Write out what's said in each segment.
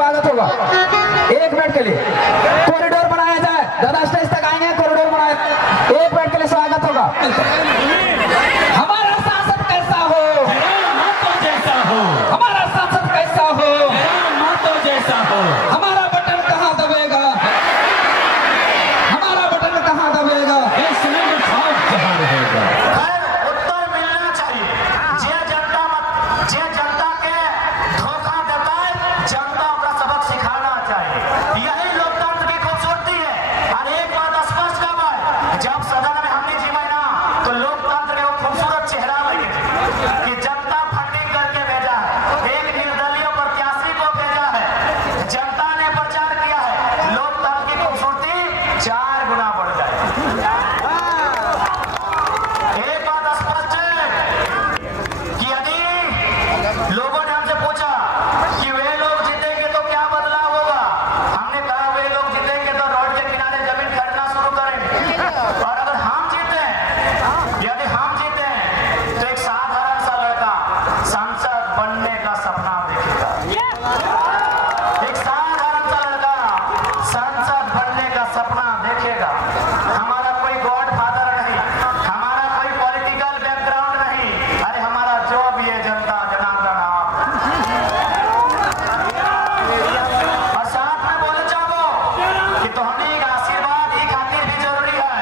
स्वागत होगा। 1 मिनट के लिए कॉरिडोर बनाया जाए, दादा स्टेज तक आएंगे, कॉरिडोर बनाए, 1 मिनट के लिए स्वागत होगा। हमारा सांसद कैसा हो, जैसा हो, हमारा सांसद कैसा हो, मातो जैसा हो, हमारा बटन कहाँ दबेगा, हमारा बटन कहाँ दबेगा, इसमें खास जहाँ रहेगा। उत्तर मिलना चाहिए। जे जनता के धोखा देता है, जनता का सबक सिखाना चाहिए। यही लोकतंत्र की खूबसूरती है। और एक बात स्पष्ट कब है, जब सदन में हमने जीवे ना तो लोकतंत्र के वो खूबसूरत चेहरा लगे कि जनता फंडिंग करके भेजा है, एक निर्दलीय प्रत्याशी को भेजा है, जनता ने प्रचार किया है, लोकतंत्र की खूबसूरती 4 गुना बढ़ जाए। एक बात स्पष्ट है कि यदि लोगों ने हमसे पूछा कि वे लोग जीतेंगे तो क्या बदलाव होगा, हमने कहा वे लोग जीतेंगे तो रोड के किनारे जमीन खरीदना शुरू करेंगे। और अगर हम जीते, यदि हम जीते तो एक साधारण सा लड़का सांसद बनने का सपना देखेगा। एक साधारण सा लड़का सांसद बनने का सपना देखेगा। हमारा कोई गॉडफादर नहीं, हमारा कोई पॉलिटिकल बैकग्राउंड नहीं, अरे हमारा जो भी है जनता जनार्दन आप। और साथ में बोले चाहो कि तोहनी का आशीर्वाद ही खातिर भी जरूरी है,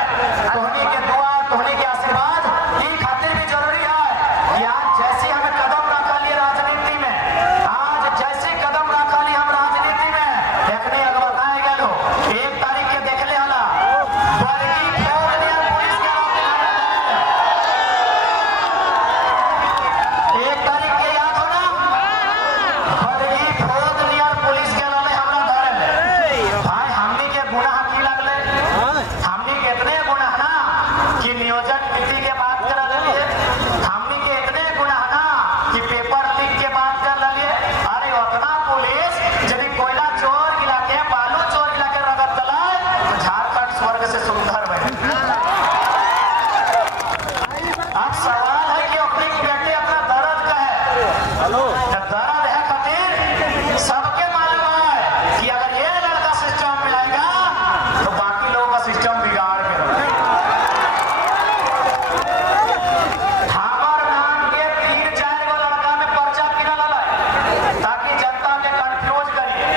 तोहनी के दुआ, तोहनी के आशीर्वाद ही खातिर भी जरूरी है कि आज जैसी हमें कदम रखा लिए राजनीति में, आज जैसी कदम रखा लिए हम राजनीति में, देखने अगर बताए गए लो 1 तारीख के देख ले हला बड़ी फौज ने पुलिस के 1 तारीख के याद हो ना, बड़ी फौज ने पुलिस के नामे हमरा धरल। भाई हमनी के गुनाह की लगले, हमनी के इतने गुनाह ना कि नियोजन नीति के बात कर लिए, हमनी के इतने गुनाह ना कि पेपर लीक के बात कर लिए। अरे उतना पुलिस जब कोयला चोर गिला के, बालू चोर गिला के रगड़ चलाए तो झारखंड स्वर्ग से सुंदर बने। अब सवाल है कि अपनी बेटे अपना दर्द का है, दर्द है खातिर सबके मालूम है कि अगर ये लड़का सिस्टम में आएगा तो बाकी लोगों का सिस्टम बिगाड़ के रखेगा। ठाकर नाम के 3-4 गो लड़का में पर्चा किना लगा ताकि जनता के कंफ्यूज करिए।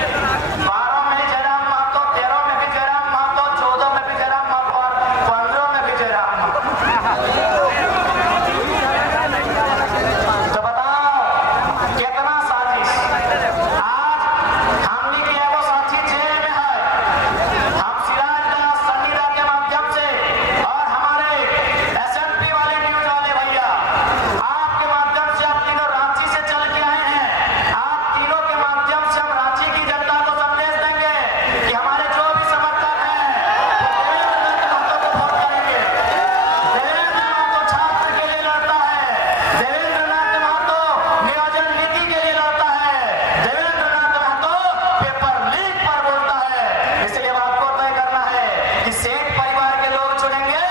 12 में जयराम महतो, 13 में भी जयराम महतो, 14 में भी जयराम महतो और 15 में भी जयराम महतो। तो बताओ कितना साजिश। आज हमनी के एगो साथी जेल में है, हम सिराजदास सन्नीदा के माध्यम से और हमारे एसएमपी वाले न्यूज वाले भैया आपके माध्यम से, आप तीनों रांची से चल के आए हैं, आप तीनों के माध्यम से हम रांची की जनता को संदेश देंगे कि हमारे जो भी समर्थक हैं देवेंद्र नाथ महतो को वोट करेंगे। देवेंद्र महतो छात्र के लिए लड़ता है, देवेंद्र नाथ महतो नियोजन नीति के लिए लड़ता है, देवेंद्र नाथ महतो पेपर लीक पर बोलता है। इसलिए आपको तय करना है कि सेठ परिवार के लोग चुनेंगे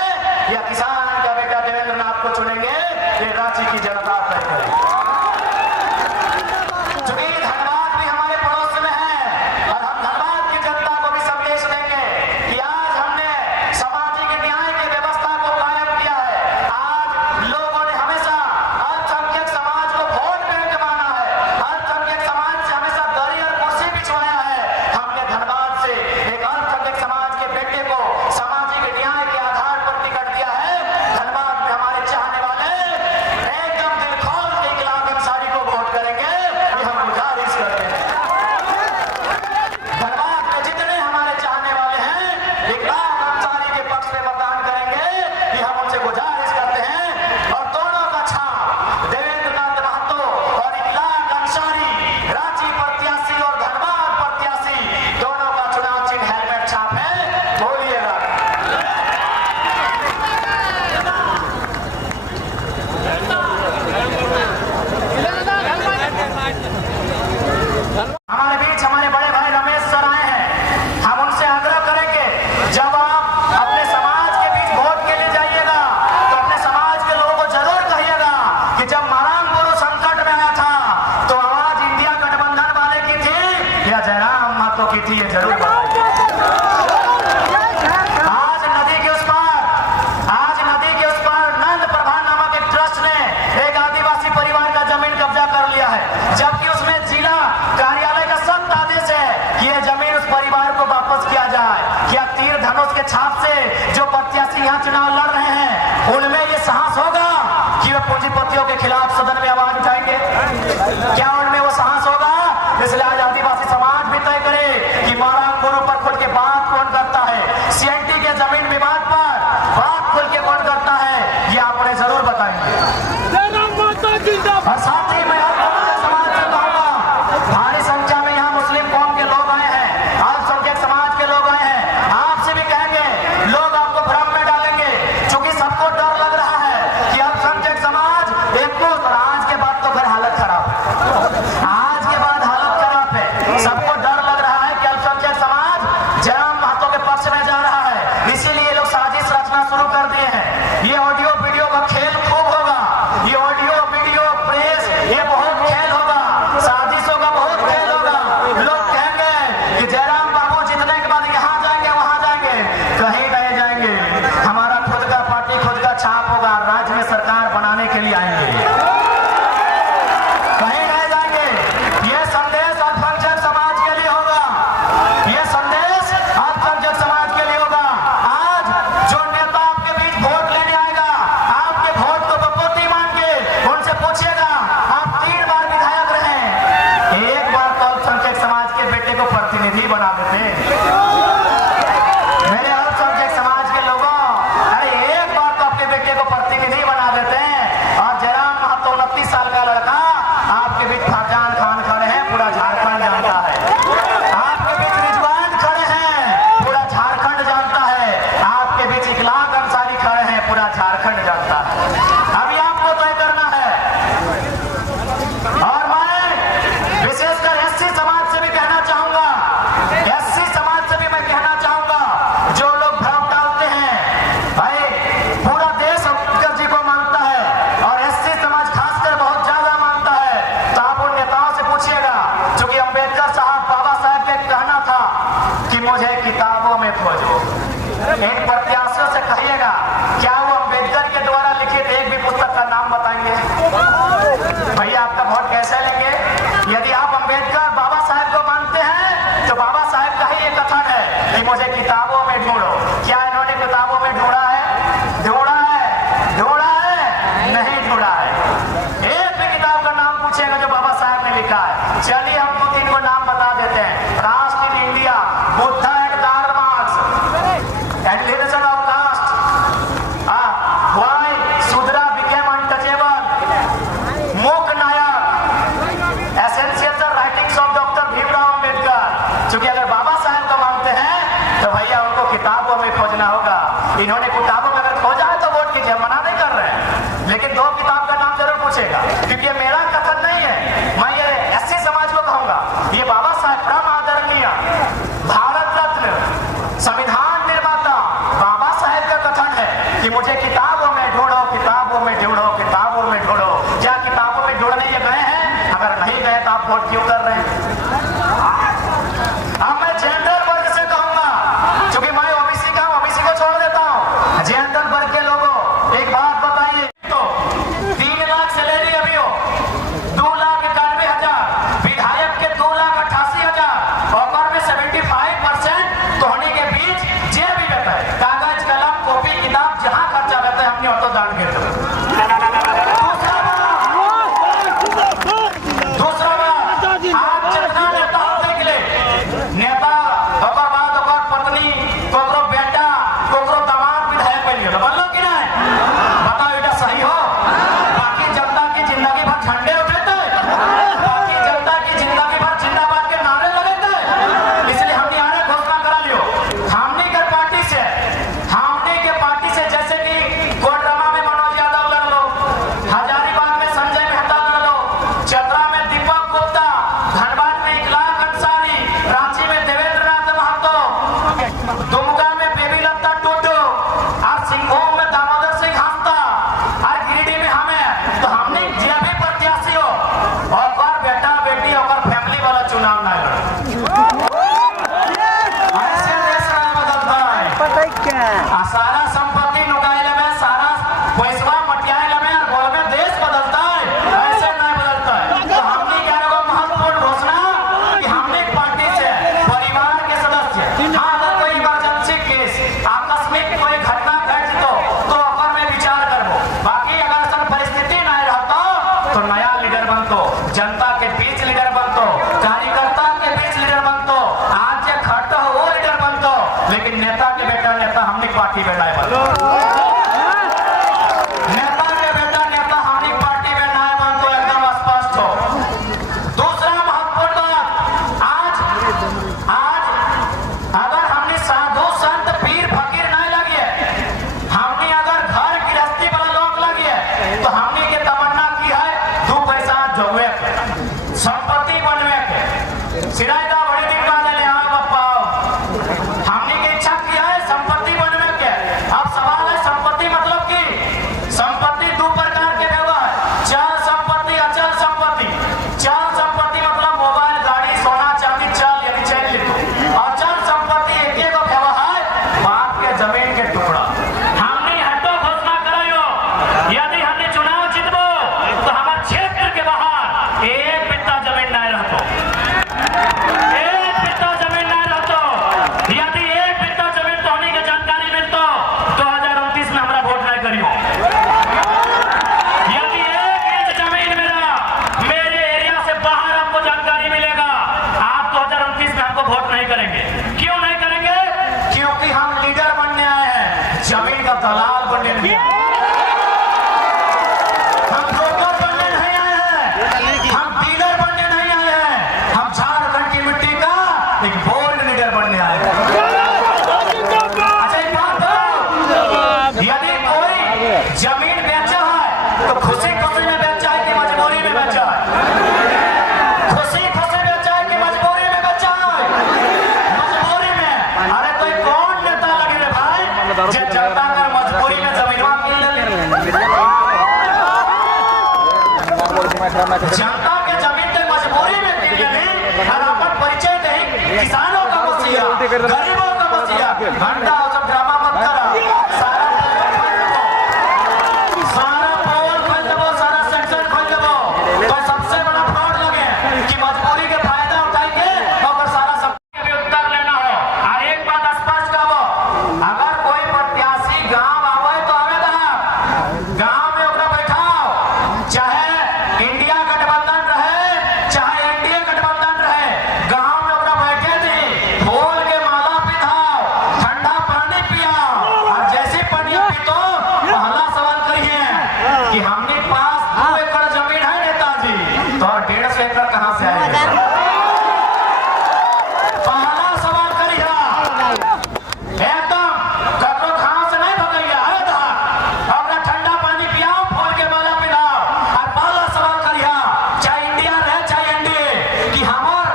या किसान का बेटा देवेंद्र नाथ को चुनेंगे, ये रांची की जनता तय करेगी। चूंकि धनबाद भी हमारे पड़ोस में है और हम धनबाद की जनता को भी संदेश देंगे कि आज हमने सामाजिक न्याय की व्यवस्था को कायम किया है। आज लोगों ने हमेशा अल्पसंख्यक समाज को वोट बैंक माना है, अल्पसंख्यक समाज से हमेशा दरी और कुर्सी बिछवाया है। हमने धनबाद से एक अल्पसंख्यक समाज के बेटे को सामाजिक न्याय के आधार पर टिकट दिया है। धनबाद में हमारे चाहने वाले एकदम दिल खोल के इकलाक अंसारी को वोट करेंगे, ये हम गुजारिश करते हैं। धनबाद में जितने हमारे चाहने वाले हैं इकलाक अंसारी के पक्ष में मतदान करेंगे, ये हम उनसे गुजारिश करते हैं। और दोनों का छाप देवेंद्र नाथ महतो और इकलाक अंसारी, रांची प्रत्याशी और धनबाद प्रत्याशी, दोनों का चुनाव चिन्ह हेलमेट छाप है। बोलिएगा हमारे बीच हमारे बड़े भाई रमेश सर आए हैं, हम उनसे आग्रह करेंगे जब आप अपने समाज के बीच वोट के लिए जाइएगा तो अपने समाज के लोगों को जरूर कहिएगा कि जब महाराम गुरु संकट में आया था तो आवाज इंडिया गठबंधन वाले की थी या जयराम की थी ये जरूर बताइए। आज नदी के उस पार नंद प्रभा नामक एक ट्रस्ट ने एक आदिवासी परिवार का जमीन कब्जा कर लिया है, जबकि उसमें जिला कार्यालय का सख्त आदेश है कि यह जमीन उस परिवार को वापस किया जाए। क्या तीर धनुष के छाप से जो प्रत्याशी यहाँ चुनाव लड़ रहे हैं उनमें ये साहस होगा कि वे पूंजीपतियों के खिलाफ सदन में आवाज उठाएंगे? क्या उनमें वो साहस होगा? इसलिए आज आदिवासी समाज भी तय करे कि मारांग गुरु पर खुल के बात कौन करता है, सीएनटी के जमीन विवाद पर बात खुल के कौन करता है, ये आप उन्हें जरूर बताएंगे। और साथ ही मैं अल्पसंख्यक समाज से कहूंगा, भारी संख्या में यहाँ मुस्लिम कौम के लोग आए हैं, अल्पसंख्यक समाज के लोग आए हैं, आपसे भी कहेंगे, लोग आपको भ्रम में डालेंगे, क्योंकि सबको डर लग रहा है कि अल्पसंख्यक समाज एक को, और आज के बाद तो फिर हालत खराब है, आज के बाद हालत खराब है। सबको डर लग रहा है कि अल्पसंख्यक समाज जयराम महतो के पक्ष में जा रहा है, इसीलिए लोग साजिश रचना शुरू कर दिए हैं। ये ऑडियो वीडियो का खेल खूब होगा, ये ऑडियो वीडियो प्रेस ये बहुत खेल होगा, साजिशों का बहुत खेल होगा। लोग कहेंगे कि जयराम बाबू जीतने के बाद यहाँ जाएंगे वहां जाएंगे, कहीं नहीं जाएंगे, हमारा खुद का पार्टी खुद का छाप होगा, राज्य में सरकार बनाने के लिए आएंगे, कहीं नहीं जाएंगे। ये संदेश अल्पसंख्यक समाज के लिए होगा, ये संदेश अल्पसंख्यक समाज के लिए होगा। आज जो नेता आपके बीच वोट लेने आएगा, आपके वोट को बपोती मान के उनसे पूछिएगा आप 3 बार विधायक रहे, एक बार तो अल्पसंख्यक समाज के बेटे को प्रतिनिधि बना देते। मेरे अल्पसंख्यक समाज के लोगों, अरे एक बार तो आपके बेटे को प्रतिनिधि बना देते हैं। और जयराम महतो 29 साल का लड़का आपके बीच फरजान खान खड़े हैं, पूरा झारखंड जानता है। आपके बीच रिजवान खड़े हैं, पूरा झारखंड जानता है। आपके बीच इकलाक अंसारी खड़े हैं, पूरा झारखंड जानता है। अभी आपको तय करना है। और मैं विशेषकर एससी समाज से भी कहना चाहूंगा, एससी समाज से भी मैं कहना चाहूंगा, जो लोग भ्रम डालते हैं, भाई पूरा देश अम्बेडकर जी को मानता है और एससी समाज खासकर बहुत ज्यादा मानता है, तो आप उन नेताओं से पूछिएगा, क्योंकि अम्बेडकर साहब बाबा साहब का कहना था कि मुझे किताबों में खोजो। इन प्रत्याशियों से कहिएगा, क्या वो अम्बेडकर के द्वारा लिखित एक भी पुस्तक का नाम बताएंगे? भैया आपका वोट कैसे लेंगे? यदि आप अम्बेडकर बाबा साहब को मानते हैं तो बाबा साहब का ही ये कथन है कि मुझे किताबों में ढूंढो। क्या इन्होंने किताबों में ढूंढा है? ढूंढा है? ढूंढा है? नहीं ढूंढा है। एक भी किताब का नाम पूछेगा जो बाबा साहब ने लिखा है। चलिए हम 2-3 को नाम बता देते हैं। राष्ट्र in India, Buddha and Karl Marx, elimination of caste, why Shudra became untouchable, Mook Nayak, सारा संपत्ति नुकाए लगे, सारा पैसा मटियाए लगे और बोल में देश बदलता है, ऐसे नहीं बदलता है। तो हमने क्या रखा महत्वपूर्ण घोषणा कि हमने एक पार्टी से परिवार के सदस्य, हाँ अगर कोई इमरजेंसी केस आकस्मिक कोई घटना घट तो ओकर में विचार करबो। बाकी अगर ऐसा परिस्थिति नहीं रहता तो नया लीडर बनतो, जनता के बीच लीडर बनतो, कार्यकर्ता के बीच लीडर बनतो, आज जे खट हो वो लीडर बनतो, लेकिन नेता के बेटा नेता हमने पार्टी में नहीं बनतो। नेता के बेटा नेता हमने पार्टी में नहीं बनतो, एकदम स्पष्ट हो। दूसरा महत्वपूर्ण बात, आज अगर हमने साधु संत पीर फकीर नहीं लगे, हमने अगर घर गृहस्थी वाला लोग लगे, तो हमने ये तमन्ना की है दो पैसा जोवे संपत्ति बनवे के सिरायदा बड़ी दिन बाद ले आओ बापा, हमने की इच्छा किया है संपत्ति बनवे के। अब सवाल है संपत्ति मतलब की संपत्ति दो प्रकार के व्यवहार, चल संपत्ति अचल संपत्ति। चल संपत्ति मतलब मोबाइल गाड़ी सोना चांदी चल यानी चल लिखो। अचल संपत्ति एक एक व्यवहार बाप के जमीन के टुकड़ा। हमने हटो घोषणा करायो, यदि हमने चुनाव जीतबो तो हमारे क्षेत्र के बाहर एक बित्ता जमीन नहीं रहतो, एक बित्ता जमीन नहीं रहतो। यदि एक बित्ता जमीन तो होने की जानकारी मिलतो 2029 में हमारा वोट नहीं करियो। यदि एक इंच जमीन मेरे एरिया से बाहर आपको जानकारी मिलेगा, आप 2029 में हमको वोट नहीं करेंगे। क्यों नहीं करेंगे? क्योंकि हम लीडर बनने आए हैं, जमीन का दलाल बनने नहीं आए। हम ब्रोकर बनने नहीं आए हैं, हम डीलर बनने नहीं आए हैं, हम झारखंड की मिट्टी का एक बोल्ड लीडर बनने आए हैं। अच्छा एक बात बताओ, यदि कोई जमीन बेचा है तो खुशी खुशी में बेचा है कि मजबूरी में बेचा है? खुशी खुशी बेचा है कि मजबूरी में बेचा है? मजबूरी में। अरे कोई कौन नेता लगे रे भाई जे जनता कर मजबूरी में जमीनवा किन ले? जनता के जमीन के मजबूरी में किन ले और अपन परिचय दे किसानों का मसीहा, गरीबों का मसीहा। घंटा सब ड्रामा मत करा, सारा पोल खोल देबो, सारा सेक्शन खोल देबो। तो सबसे बड़ा फ्रॉड लगे कि मजबूरी के फायदा उठाई के और सारा सब भी उत्तर लेना हो। और एक बात स्पष्ट कहो, अगर कोई प्रत्याशी गांव आवे तो आवे गांव में ओकरा बैठाओ, चाहे इंडिया गठबंधन रहे चाहे एनडीए गठबंधन रहे, गांव में ओकरा बैठे दी, फूल के माला पिधाओ, ठंडा पानी पियाओ, और जैसे पानी पीतो पहला सवाल करिए कि हमने पास 2 एकड़ जमीन है नेताजी, तो 150 एकड़ कहां से आएगा? पहला सवाल करिए, एकदम ककरो घास से नहीं भगैया, अपना ठंडा पानी पियाओ, फूल के माला पिलाओ। और पहला सवाल करिए, चाहे इंडिया रहे चाहे एनडीए, कि हमार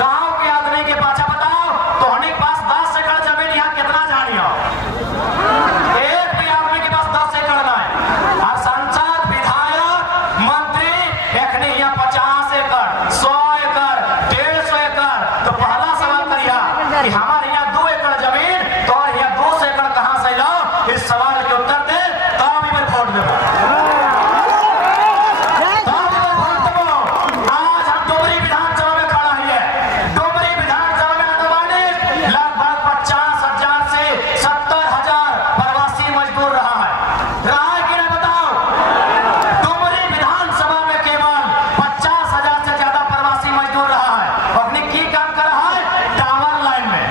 गांव के आदमी के पाछा बताओ तो हमारे पास 10 एकड़ जमीन यहाँ कितना जानियो? एक भी आदमी के पास 10 एकड़ नहीं। और सांसद विधायक मंत्री एखने यहाँ 50 एकड़ 100 एकड़ 150 एकड़। तो पहला सवाल करिए कि हमारे यहाँ 2 एकड़ जमीन तो और यहाँ 200 एकड़ कहां से लो? इस सवाल के उत्तर दे तब ही मैं वोट देबो। आज हम डोमरी विधानसभा में खड़ा है। डोमरी विधानसभा में लगभग 50,000 से 70,000 प्रवासी मजदूर रहा है कि नहीं बताओ? डोमरी विधानसभा में केवल 50,000 से ज्यादा प्रवासी मजदूर रहा है। अपने की काम कर रहा है? टावर लाइन में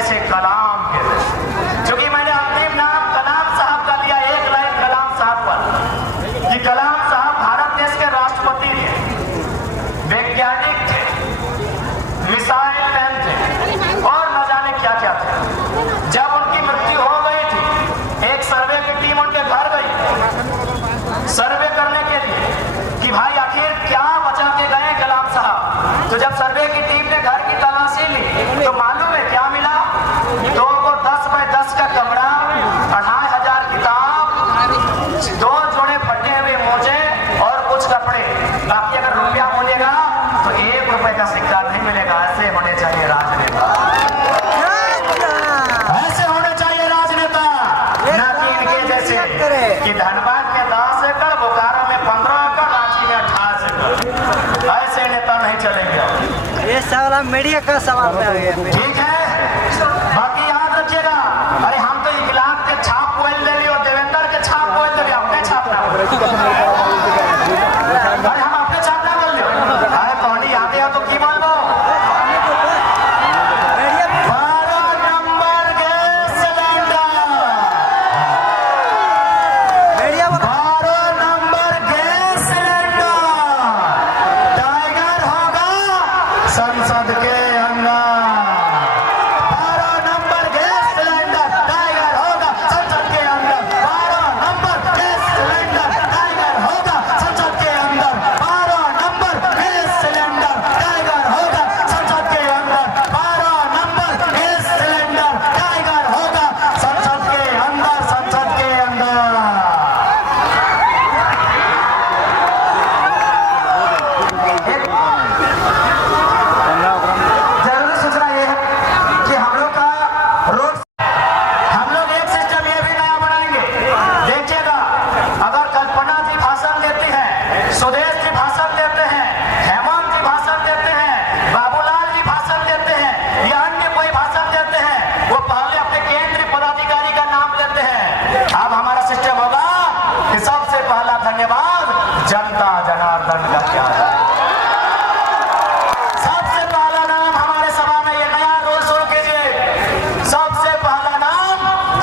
जैसे कलाम के जैसे। क्योंकि मैंने अंतिम नाम कलाम साहब का लिया, एक लाइन कलाम साहब पर, कि कलाम साहब भारत देश के राष्ट्रपति थे, वैज्ञानिक थे, मिसाइल मैन थे और न जाने क्या क्या थे। जब उनकी मृत्यु हो गई थी, एक सर्वे की टीम उनके घर गई सर्वे करने के लिए कि भाई आखिर क्या बचा के गए कलाम साहब। तो जब सर्वे की टीम ने घर की तलाशी ली तो मालूम है क्या मिला? 2 को 10 बाय 10 का कमरा, 2500 किताब, 2 जोड़े फटे हुए मोजे और कुछ कपड़े। बाकी अगर रुपया बोलेगा तो 1 रुपए का सिक्का नहीं मिलेगा। ऐसे होने चाहिए राजनेता, ऐसे होने चाहिए राजनेता, न कि इनके जैसे कि धनबाद में 10 एकड़, बोकारो में 15 एकड़, रांची में 28 एकड़। ऐसे नेता नहीं चलेंगे। ये सवाल मीडिया का सवाल में आ गया। ठीक है, बाकी याद रखिएगा। अरे हम तो इखलाक के छाप बोल दे और देवेंद्र के छाप बोल दे, अपने छाप ना बोल। अरे हम अपने छाप ना बोल दे। अरे कहानी याद है तो की बोल दो। 12 number gas cylinder, 12 number gas cylinder tiger होगा संसद के अंदर। 12 नंबर गैस सिलेंडर टाइगर होगा संसद के अंदर। 12 नंबर गैस सिलेंडर टाइगर होगा संसद के अंदर। 12 नंबर गैस सिलेंडर टाइगर होगा संसद के अंदर। 12 नंबर गैस सिलेंडर टाइगर होगा संसद के अंदर, संसद के अंदर। जरूरी सूचना ये है कि हम लोग का रोड, हम लोग एक सिस्टम ये भी नया बनाएंगे। देखिएगा, अगर कल्पना जी भाषण देती हैं, सुदेश जी भाषण देते हैं, हेमंत जी भाषण देते हैं, बाबूलाल जी भाषण देते हैं या अन्य कोई भाषण देते हैं, वो पहले अपने केंद्रीय पदाधिकारी का नाम लेते हैं। अब हमारा सिस्टम होगा कि सबसे पहला धन्यवाद जनता जनार्दन का क्या है। सबसे पहला नाम हमारे सभा में, ये नया रूल शुरू कीजिए। सबसे पहला नाम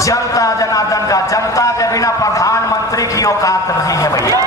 जनता जनार्दन का। जनता के बिना प्रधानमंत्री की औकात नहीं है भैया।